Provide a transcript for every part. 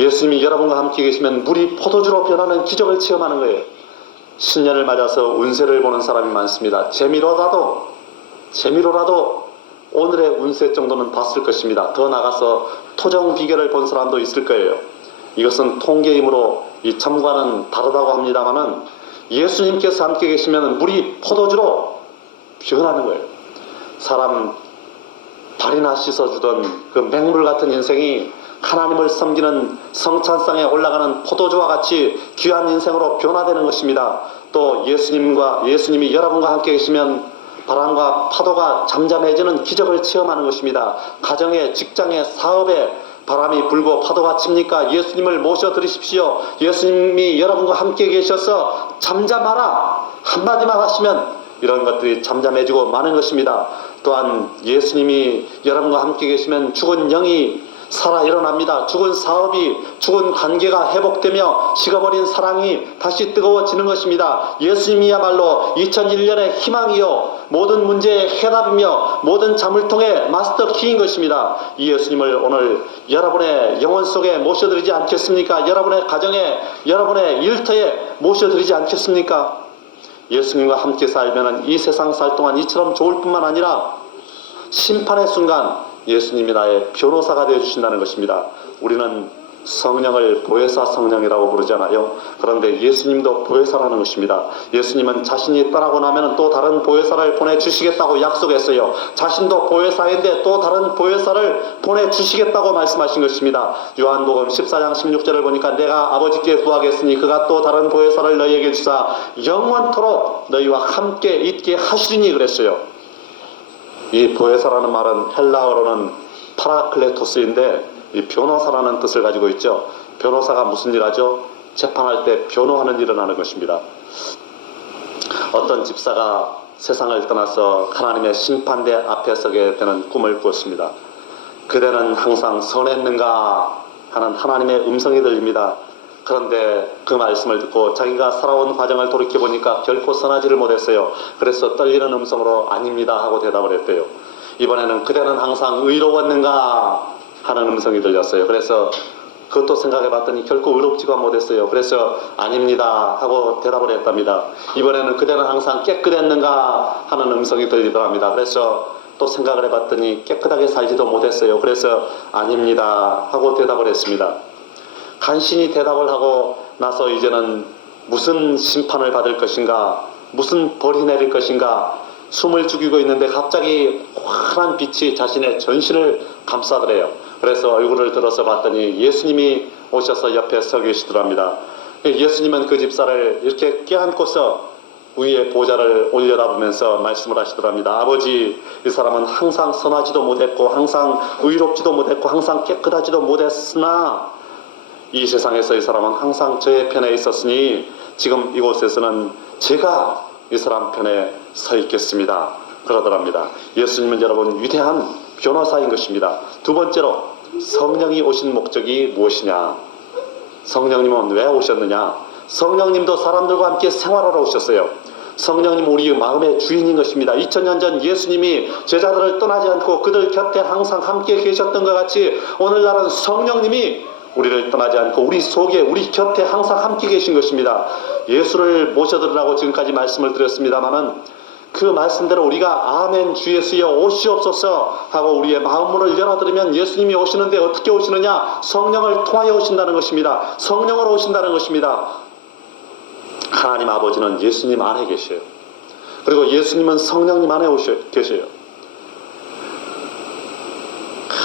예수님이 여러분과 함께 계시면 물이 포도주로 변하는 기적을 체험하는 거예요. 신년을 맞아서 운세를 보는 사람이 많습니다. 재미로라도 오늘의 운세 정도는 봤을 것입니다. 더 나가서 토정 비결을 본 사람도 있을 거예요. 이것은 통계이므로 이 참과는 다르다고 합니다만은 예수님께서 함께 계시면 물이 포도주로 변하는 거예요. 사람 발이나 씻어주던 그 맹물 같은 인생이 하나님을 섬기는 성찬상에 올라가는 포도주와 같이 귀한 인생으로 변화되는 것입니다. 또 예수님이 여러분과 함께 계시면 바람과 파도가 잠잠해지는 기적을 체험하는 것입니다. 가정에, 직장에, 사업에 바람이 불고 파도가 칩니까? 예수님을 모셔드리십시오. 예수님이 여러분과 함께 계셔서 잠잠하라 한마디만 하시면 이런 것들이 잠잠해지고 마는 것입니다. 또한 예수님이 여러분과 함께 계시면 죽은 영이 살아 일어납니다. 죽은 사업이, 죽은 관계가 회복되며 식어버린 사랑이 다시 뜨거워지는 것입니다. 예수님이야말로 2001년의 희망이요 모든 문제의 해답이며 모든 자물통의 마스터 키인 것입니다. 이 예수님을 오늘 여러분의 영혼 속에 모셔드리지 않겠습니까? 여러분의 가정에, 여러분의 일터에 모셔드리지 않겠습니까? 예수님과 함께 살면 이 세상 살 동안 이처럼 좋을 뿐만 아니라 심판의 순간 예수님이 나의 변호사가 되어주신다는 것입니다. 우리는 성령을 보혜사 성령이라고 부르잖아요. 그런데 예수님도 보혜사라는 것입니다. 예수님은 자신이 떠나고 나면 또 다른 보혜사를 보내주시겠다고 약속했어요. 자신도 보혜사인데 또 다른 보혜사를 보내주시겠다고 말씀하신 것입니다. 요한복음 14장 16절을 보니까 내가 아버지께 구하겠으니 그가 또 다른 보혜사를 너희에게 주사 영원토록 너희와 함께 있게 하시리니 그랬어요. 이 보혜사라는 말은 헬라어로는 파라클레토스인데 이 변호사라는 뜻을 가지고 있죠. 변호사가 무슨 일 하죠? 재판할 때 변호하는 일을 하는 것입니다. 어떤 집사가 세상을 떠나서 하나님의 심판대 앞에 서게 되는 꿈을 꾸었습니다. 그대는 항상 선했는가 하는 하나님의 음성이 들립니다. 그런데 그 말씀을 듣고 자기가 살아온 과정을 돌이켜보니까 결코 선하지를 못했어요. 그래서 떨리는 음성으로 아닙니다 하고 대답을 했대요. 이번에는 그대는 항상 의로웠는가 하는 음성이 들렸어요. 그래서 그것도 생각해봤더니 결코 의롭지가 못했어요. 그래서 아닙니다 하고 대답을 했답니다. 이번에는 그대는 항상 깨끗했는가 하는 음성이 들리더랍니다. 그래서 또 생각을 해봤더니 깨끗하게 살지도 못했어요. 그래서 아닙니다 하고 대답을 했습니다. 간신히 대답을 하고 나서 이제는 무슨 심판을 받을 것인가, 무슨 벌이 내릴 것인가 숨을 죽이고 있는데 갑자기 환한 빛이 자신의 전신을 감싸더래요. 그래서 얼굴을 들어서 봤더니 예수님이 오셔서 옆에 서 계시더랍니다. 예수님은 그 집사를 이렇게 껴안고서 위에 보좌를 올려다보면서 말씀을 하시더랍니다. 아버지, 이 사람은 항상 선하지도 못했고 항상 의롭지도 못했고 항상 깨끗하지도 못했으나 이 세상에서 이 사람은 항상 저의 편에 있었으니 지금 이곳에서는 제가 이 사람 편에 서 있겠습니다. 그러더랍니다. 예수님은 여러분 위대한 변호사인 것입니다. 두 번째로 성령이 오신 목적이 무엇이냐? 성령님은 왜 오셨느냐? 성령님도 사람들과 함께 생활하러 오셨어요. 성령님 우리 마음의 주인인 것입니다. 2000년 전 예수님이 제자들을 떠나지 않고 그들 곁에 항상 함께 계셨던 것 같이 오늘날은 성령님이 우리를 떠나지 않고 우리 속에 우리 곁에 항상 함께 계신 것입니다. 예수를 모셔드리라고 지금까지 말씀을 드렸습니다마는 그 말씀대로 우리가 아멘 주 예수여 오시옵소서 하고 우리의 마음문을 열어드리면 예수님이 오시는데 어떻게 오시느냐? 성령을 통하여 오신다는 것입니다. 성령으로 오신다는 것입니다. 하나님 아버지는 예수님 안에 계셔요. 그리고 예수님은 성령님 안에 계셔요.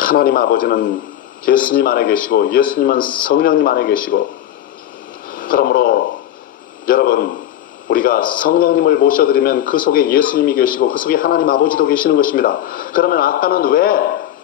하나님 아버지는 예수님 안에 계시고 예수님은 성령님 안에 계시고 그러므로 여러분 우리가 성령님을 모셔드리면 그 속에 예수님이 계시고 그 속에 하나님 아버지도 계시는 것입니다. 그러면 아까는 왜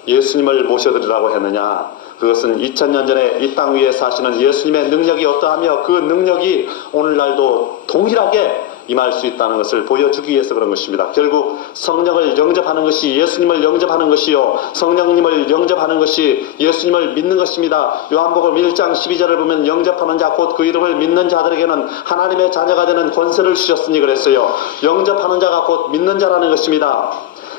예수님을 모셔드리라고 했느냐? 그것은 2000년 전에 이 땅 위에 사시는 예수님의 능력이 어떠하며 그 능력이 오늘날도 동일하게 임할 수 있다는 것을 보여주기 위해서 그런 것입니다. 결국 성령을 영접하는 것이 예수님을 영접하는 것이요 성령님을 영접하는 것이 예수님을 믿는 것입니다. 요한복음 1장 12절을 보면 영접하는 자 곧 그 이름을 믿는 자들에게는 하나님의 자녀가 되는 권세를 주셨으니 그랬어요. 영접하는 자가 곧 믿는 자라는 것입니다.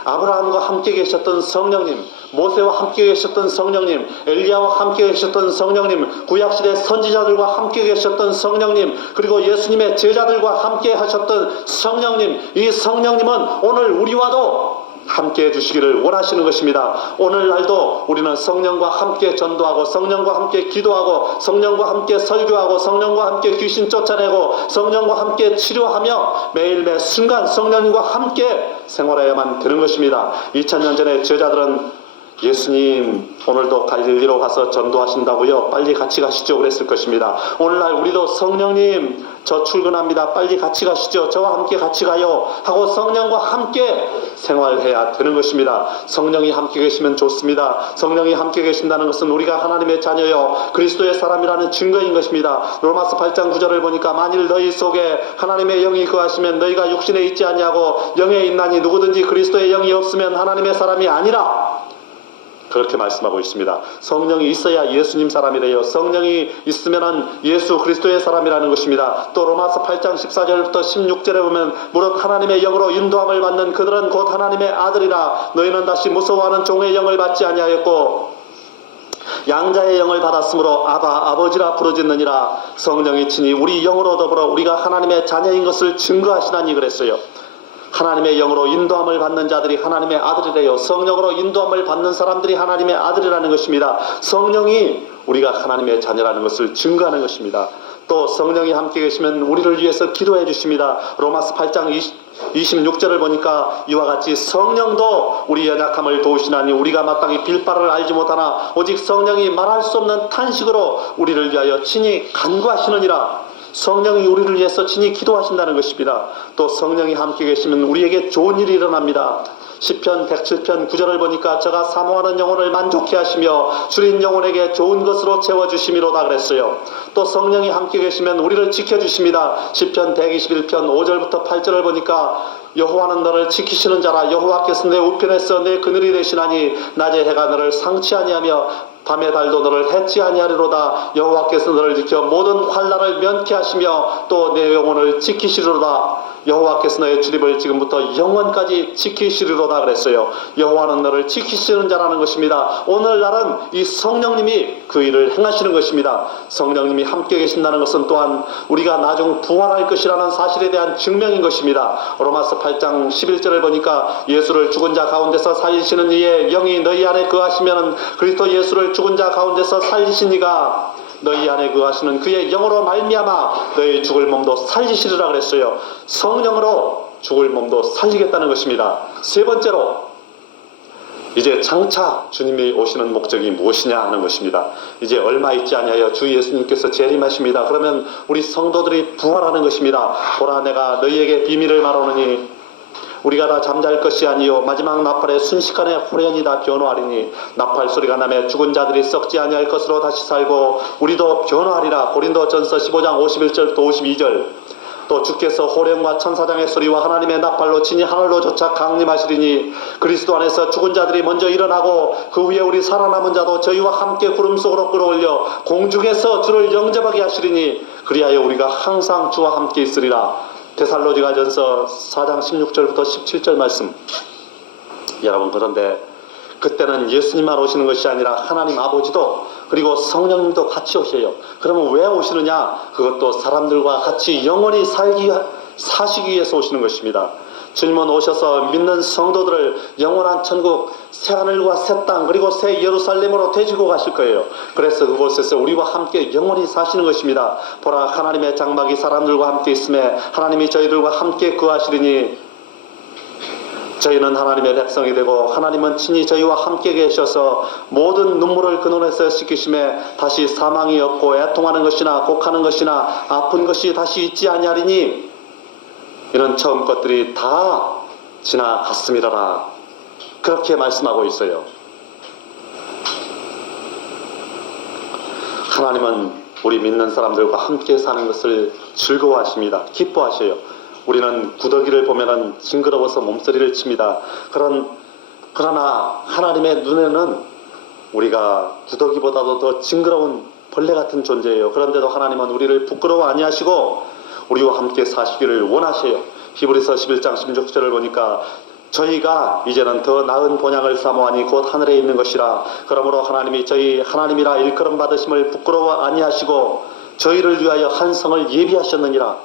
아브라함과 함께 계셨던 성령님, 모세와 함께 계셨던 성령님, 엘리야와 함께 계셨던 성령님, 구약시대 선지자들과 함께 계셨던 성령님, 그리고 예수님의 제자들과 함께 하셨던 성령님, 이 성령님은 오늘 우리와도 함께 해주시기를 원하시는 것입니다. 오늘날도 우리는 성령과 함께 전도하고, 성령과 함께 기도하고, 성령과 함께 설교하고, 성령과 함께 귀신 쫓아내고, 성령과 함께 치료하며 매일매 순간 성령님과 함께 생활해야만 되는 것입니다. 2000년 전에 제자들은 예수님 오늘도 갈릴리로 가서 전도하신다고요? 빨리 같이 가시죠 그랬을 것입니다. 오늘날 우리도 성령님 저 출근합니다. 빨리 같이 가시죠. 저와 함께 같이 가요 하고 성령과 함께 생활해야 되는 것입니다. 성령이 함께 계시면 좋습니다. 성령이 함께 계신다는 것은 우리가 하나님의 자녀요 그리스도의 사람이라는 증거인 것입니다. 로마서 8장 9절을 보니까 만일 너희 속에 하나님의 영이 거하시면 너희가 육신에 있지 아니하고 영에 있나니 누구든지 그리스도의 영이 없으면 하나님의 사람이 아니라, 그렇게 말씀하고 있습니다. 성령이 있어야 예수님 사람이래요. 성령이 있으면 예수 그리스도의 사람이라는 것입니다. 또 로마서 8장 14절부터 16절에 보면 무릇 하나님의 영으로 인도함을 받는 그들은 곧 하나님의 아들이라. 너희는 다시 무서워하는 종의 영을 받지 아니하였고 양자의 영을 받았으므로 아바 아버지라 부르짖느니라. 성령이 친히 우리 영으로 더불어 우리가 하나님의 자녀인 것을 증거하시나니 그랬어요. 하나님의 영으로 인도함을 받는 자들이 하나님의 아들이래요. 성령으로 인도함을 받는 사람들이 하나님의 아들이라는 것입니다. 성령이 우리가 하나님의 자녀라는 것을 증거하는 것입니다. 또 성령이 함께 계시면 우리를 위해서 기도해 주십니다. 로마서 8장 26절을 보니까 이와 같이 성령도 우리 연약함을 도우시나니 우리가 마땅히 빌 바를 알지 못하나 오직 성령이 말할 수 없는 탄식으로 우리를 위하여 친히 간구하시느니라. 성령이 우리를 위해서 친히 기도하신다는 것입니다. 또 성령이 함께 계시면 우리에게 좋은 일이 일어납니다. 시편 107편 9절을 보니까 저가 사모하는 영혼을 만족해 하시며 줄인 영혼에게 좋은 것으로 채워주심이로다 그랬어요. 또 성령이 함께 계시면 우리를 지켜주십니다. 시편 121편 5절부터 8절을 보니까 여호와는 너를 지키시는 자라. 여호와께서 내 우편에서 내 그늘이 되시나니 낮에 해가 너를 상치 아니하며 밤의 달도 너를 해치 아니하리로다. 여호와께서 너를 지켜 모든 환난을 면케 하시며 또 내 영혼을 지키시리로다. 여호와께서 너의 출입을 지금부터 영원까지 지키시리로다 그랬어요. 여호와는 너를 지키시는 자라는 것입니다. 오늘날은 이 성령님이 그 일을 행하시는 것입니다. 성령님이 함께 계신다는 것은 또한 우리가 나중 부활할 것이라는 사실에 대한 증명인 것입니다. 로마서 8장 11절을 보니까 예수를 죽은 자 가운데서 살리시는 이의 영이 너희 안에 거하시면 그리스도 예수를 죽은 자 가운데서 살리신 이가 너희 안에 거하시는 그의 영으로 말미암아 너희 죽을 몸도 살리시리라 그랬어요. 성령으로 죽을 몸도 살리겠다는 것입니다. 세 번째로 이제 장차 주님이 오시는 목적이 무엇이냐 하는 것입니다. 이제 얼마 있지 아니하여 주 예수님께서 재림하십니다. 그러면 우리 성도들이 부활하는 것입니다. 보라 내가 너희에게 비밀을 말하노니 우리가 다 잠잘 것이 아니요 마지막 나팔의 순식간에 호련히 다 변화하리니 나팔 소리가 나매 죽은 자들이 썩지 아니할 것으로 다시 살고 우리도 변화하리라. 고린도전서 15장 51절부터 52절. 또 주께서 호련과 천사장의 소리와 하나님의 나팔로 친히 하늘로 쫓아 강림하시리니 그리스도 안에서 죽은 자들이 먼저 일어나고 그 후에 우리 살아남은 자도 저희와 함께 구름 속으로 끌어올려 공중에서 주를 영접하게 하시리니 그리하여 우리가 항상 주와 함께 있으리라. 데살로니가전서 4장 16절부터 17절 말씀. 여러분 그런데 그때는 예수님만 오시는 것이 아니라 하나님 아버지도 그리고 성령님도 같이 오셔요. 그러면 왜 오시느냐? 그것도 사람들과 같이 영원히 사시기 위해서 오시는 것입니다. 주님은 오셔서 믿는 성도들을 영원한 천국, 새하늘과 새 땅 그리고 새 예루살렘으로 데리고 가실 거예요. 그래서 그곳에서 우리와 함께 영원히 사시는 것입니다. 보라 하나님의 장막이 사람들과 함께 있음에 하나님이 저희들과 함께 거하시리니 저희는 하나님의 백성이 되고 하나님은 친히 저희와 함께 계셔서 모든 눈물을 그 눈에서 씻기심에 다시 사망이 없고 애통하는 것이나 곡하는 것이나 아픈 것이 다시 있지 아니하리니 이런 처음 것들이 다 지나갔음이라라. 그렇게 말씀하고 있어요. 하나님은 우리 믿는 사람들과 함께 사는 것을 즐거워하십니다. 기뻐하셔요. 우리는 구더기를 보면은 징그러워서 몸서리를 칩니다. 그러나 하나님의 눈에는 우리가 구더기보다도 더 징그러운 벌레 같은 존재예요. 그런데도 하나님은 우리를 부끄러워 아니하시고 우리와 함께 사시기를 원하셔요. 히브리서 11장 16절을 보니까 저희가 이제는 더 나은 본향을 사모하니 곧 하늘에 있는 것이라. 그러므로 하나님이 저희 하나님이라 일컬음 받으심을 부끄러워 아니하시고 저희를 위하여 한 성을 예비하셨느니라.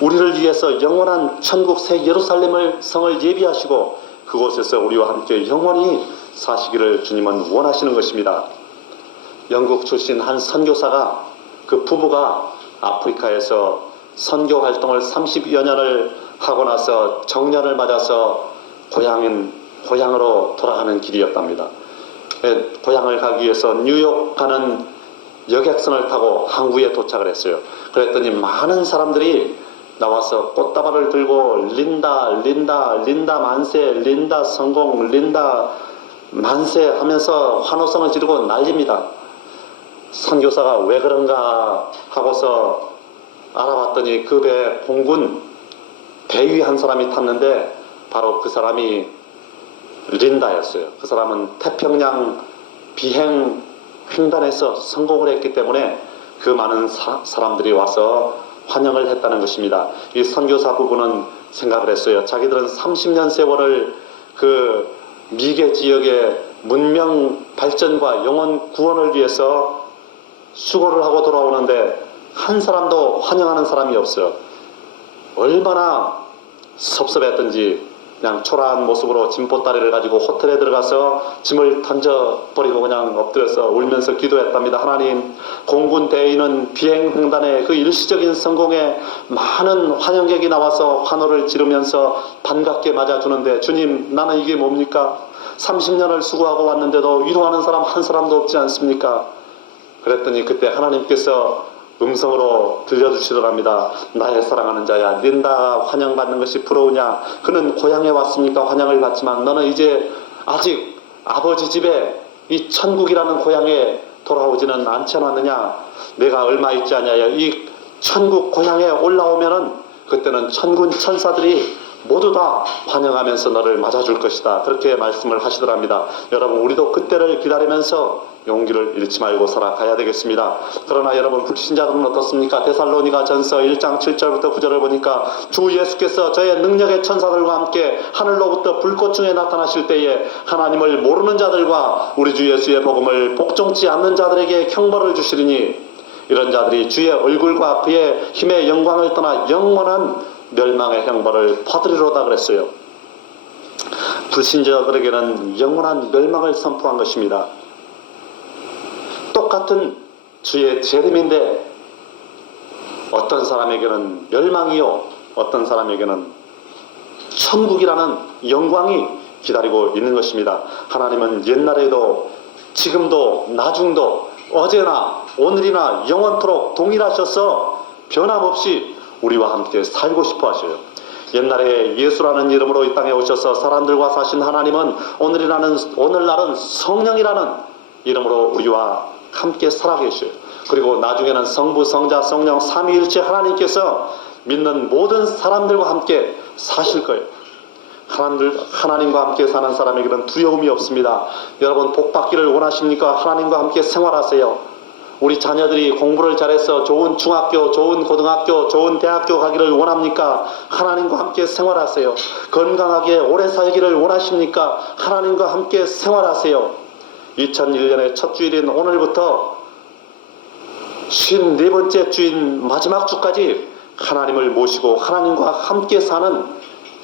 우리를 위해서 영원한 천국 새 예루살렘을 성을 예비하시고 그곳에서 우리와 함께 영원히 사시기를 주님은 원하시는 것입니다. 영국 출신 한 선교사가, 그 부부가 아프리카에서 선교 활동을 30여 년을 하고 나서 정년을 맞아서 고향으로 돌아가는 길이었답니다. 고향을 가기 위해서 뉴욕 가는 여객선을 타고 항구에 도착을 했어요. 그랬더니 많은 사람들이 나와서 꽃다발을 들고 린다 만세, 린다 성공, 린다 만세 하면서 환호성을 지르고 난립니다. 선교사가 왜 그런가 하고서 알아봤더니 그 배에 공군 대위 한 사람이 탔는데 바로 그 사람이 린다였어요. 그 사람은 태평양 비행 횡단에서 성공을 했기 때문에 그 많은 사람들이 와서 환영을 했다는 것입니다. 이 선교사 부부는 생각을 했어요. 자기들은 30년 세월을 그 미개 지역의 문명 발전과 영혼 구원을 위해서 수고를 하고 돌아오는데 한 사람도 환영하는 사람이 없어요. 얼마나 섭섭했던지 그냥 초라한 모습으로 짐보따리를 가지고 호텔에 들어가서 짐을 던져버리고 그냥 엎드려서 울면서 기도했답니다. 하나님, 공군 대위는 비행 횡단의 그 일시적인 성공에 많은 환영객이 나와서 환호를 지르면서 반갑게 맞아주는데 주님, 나는 이게 뭡니까? 30년을 수고하고 왔는데도 위로하는 사람 한 사람도 없지 않습니까? 그랬더니 그때 하나님께서 음성으로 들려주시더랍니다. 나의 사랑하는 자야, 린다 환영받는 것이 부러우냐? 그는 고향에 왔으니까 환영을 받지만 너는 이제 아직 아버지 집에 이 천국이라는 고향에 돌아오지는 않지 않았느냐? 내가 얼마 있지 않냐요? 이 천국 고향에 올라오면은 그때는 천군 천사들이 모두 다 환영하면서 너를 맞아줄 것이다. 그렇게 말씀을 하시더랍니다. 여러분, 우리도 그때를 기다리면서 용기를 잃지 말고 살아가야 되겠습니다. 그러나 여러분, 불신자들은 어떻습니까? 데살로니가 전서 1장 7절부터 9절을 보니까 주 예수께서 저의 능력의 천사들과 함께 하늘로부터 불꽃 중에 나타나실 때에 하나님을 모르는 자들과 우리 주 예수의 복음을 복종치 않는 자들에게 형벌을 주시리니 이런 자들이 주의 얼굴과 그의 힘의 영광을 떠나 영원한 멸망의 형벌을 받으리로다 그랬어요. 불신자들에게는 영원한 멸망을 선포한 것입니다. 똑같은 주의 재림인데 어떤 사람에게는 멸망이요, 어떤 사람에게는 천국이라는 영광이 기다리고 있는 것입니다. 하나님은 옛날에도 지금도 나중도 어제나 오늘이나 영원토록 동일하셔서 변함없이 우리와 함께 살고 싶어 하셔요. 옛날에 예수라는 이름으로 이 땅에 오셔서 사람들과 사신 하나님은 오늘날은 성령이라는 이름으로 우리와 함께 살아계셔요. 그리고 나중에는 성부, 성자, 성령 삼위일체 하나님께서 믿는 모든 사람들과 함께 사실 거예요. 하나님과 함께 사는 사람에게는 두려움이 없습니다. 여러분, 복받기를 원하십니까? 하나님과 함께 생활하세요. 우리 자녀들이 공부를 잘해서 좋은 중학교, 좋은 고등학교, 좋은 대학교 가기를 원합니까? 하나님과 함께 생활하세요. 건강하게 오래 살기를 원하십니까? 하나님과 함께 생활하세요. 2001년의 첫 주일인 오늘부터 54번째 주인 마지막 주까지 하나님을 모시고 하나님과 함께 사는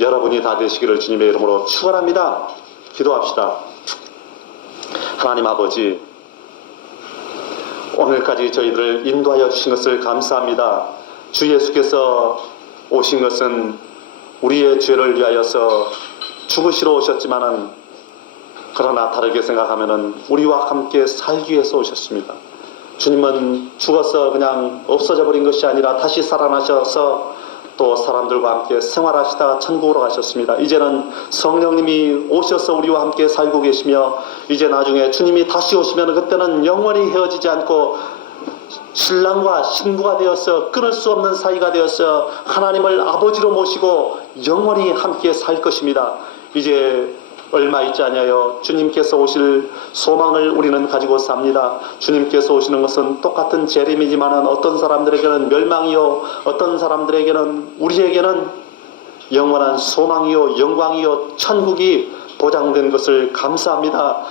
여러분이 다 되시기를 주님의 이름으로 축원합니다. 기도합시다. 하나님 아버지, 오늘까지 저희들을 인도하여 주신 것을 감사합니다. 주 예수께서 오신 것은 우리의 죄를 위하여서 죽으시러 오셨지만은 그러나 다르게 생각하면은 우리와 함께 살기 위해서 오셨습니다. 주님은 죽어서 그냥 없어져 버린 것이 아니라 다시 살아나셔서 또 사람들과 함께 생활하시다 천국으로 가셨습니다. 이제는 성령님이 오셔서 우리와 함께 살고 계시며 이제 나중에 주님이 다시 오시면 그때는 영원히 헤어지지 않고 신랑과 신부가 되어서 끊을 수 없는 사이가 되어서 하나님을 아버지로 모시고 영원히 함께 살 것입니다. 이제 얼마 있지 않아요. 주님께서 오실 소망을 우리는 가지고 삽니다. 주님께서 오시는 것은 똑같은 재림이지만 어떤 사람들에게는 멸망이요, 어떤 사람들에게는 우리에게는 영원한 소망이요 영광이요 천국이 보장된 것을 감사합니다.